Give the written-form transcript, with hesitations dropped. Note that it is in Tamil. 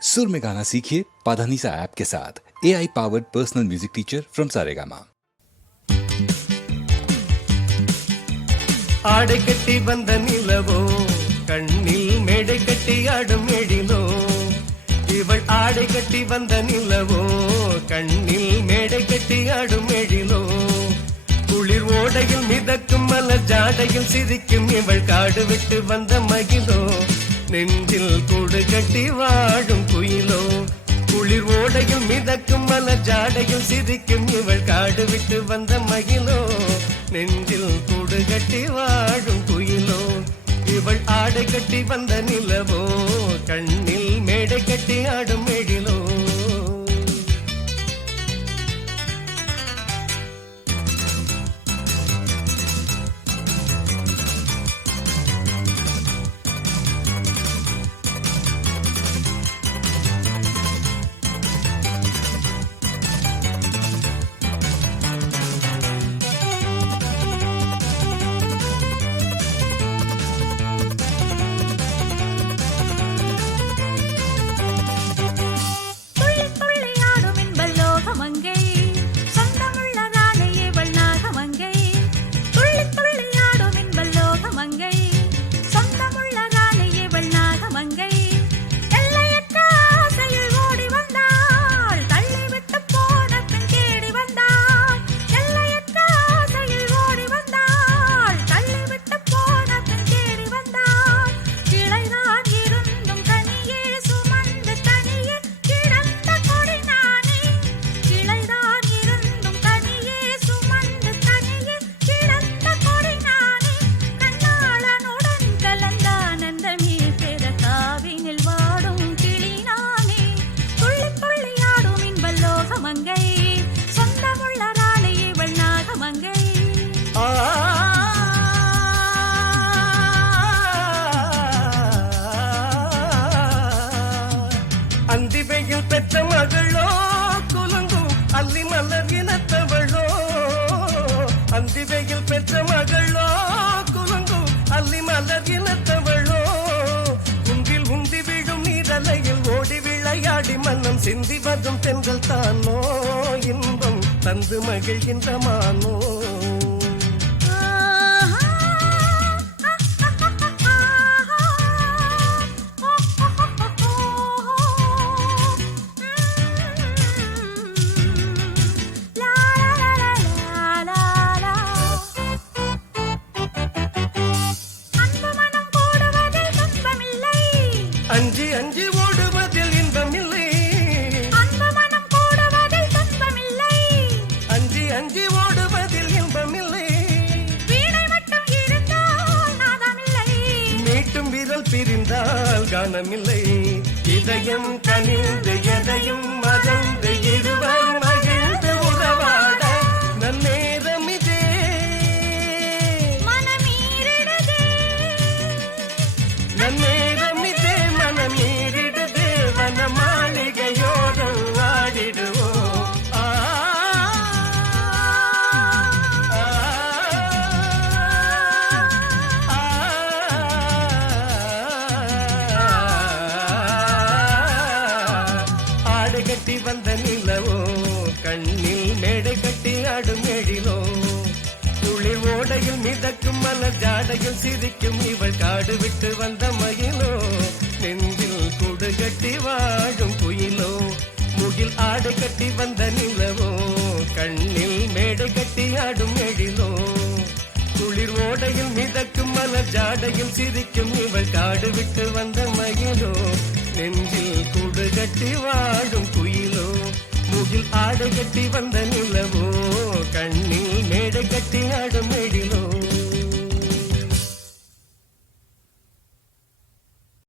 सुर में गाना सीखिए पाधानीसा ऐप के साथ। AI powered personal music teacher from Saregama. ஆடை கட்டி வந்த நிலவோ கண்ணில் மேடை கட்டி ஆடும் எழிலோ, இவள் ஆடை கட்டி வந்த நிலவோ கண்ணில் மேடை கட்டி ஆடும் எழிலோ, குளிர் ஓடையில் மிதக்கும் மலர் ஜாடையில் சிரிக்கும் இவள் காடு விட்டு வந்த மகிழோ, நெஞ்சில் கூடு கட்டி வாழும் குயிலோ, குளிர் ஓடையில் மிதக்கும் மலர் ஜாடையில் சிரிக்கும் இவள் காடு விட்டு வந்த மகிழோ, நெஞ்சில் கூடு கட்டி வாழும் குயிலோ, இவள் ஆடை கட்டி வந்த நிலவோ கண்ணில் மேடை கட்டி ஆடும் எழிலோ. அந்திவையில் பெற்ற மகளோ குலுங்கும் அல்லி மலர் இனத்தவளோ, அந்திவையில் பெற்ற மகளோ குலுங்கும் அல்லி மலர் இனத்தவளோ, குன்றில் உந்தி விழும் நீரலையில் ஓடி விளையாடி மன்னம் சிந்தி வரும் பெண்கள் தானோ, இன்பம் தந்து மகிழ்கின்ற மானோ. அஞ்சி அஞ்சி ஓடுவதில் இன்பமில்லை, அன்பு மனம் கூடுவதில் துன்பமில்லை, அஞ்சி அஞ்சி ஓடுவதில் இன்பமில்லை, வீணை மட்டும் இருந்தால் நாதமில்லை, மீட்டும் விரல் பிரிந்தால் கானமில்லை, இதயம் கனிந்து எதையும் மறந்து இருவர் மகிழ்ந்து உறவாட நன்னேரம் இதே மனமீறிடுதே, நன்னேரம் இதே மனமீறிடுதே, வன மாளிகையோரம் ஆடிடுவோம். ஆடை கட்டி வந்த நிலவோ கண்ணில் மேடை கட்டி ஆடும் எழிலோ, குளிர் ஓடையில் மிதக்கும் மலர் ஜாடையில் சிரிக்கும் இவள் காடு விட்டு வந்த மகிழோ, நெஞ்சில் கூடு கட்டி வாழும் குயிலோ, முகில் ஆடை கட்டி வந்த நிலவோ கண்ணில் மேடை கட்டி ஆடும் எழிலோ, குளிர் ஓடையில் மிதக்கும் மலர் ஜாடையில் சிரிக்கும் இவள் காடு விட்டு வந்த மகிழோ, நெஞ்சில் கூடு கட்டி வாழும் குயிலோ, முகில் ஆடை கட்டி வந்த நிலவோ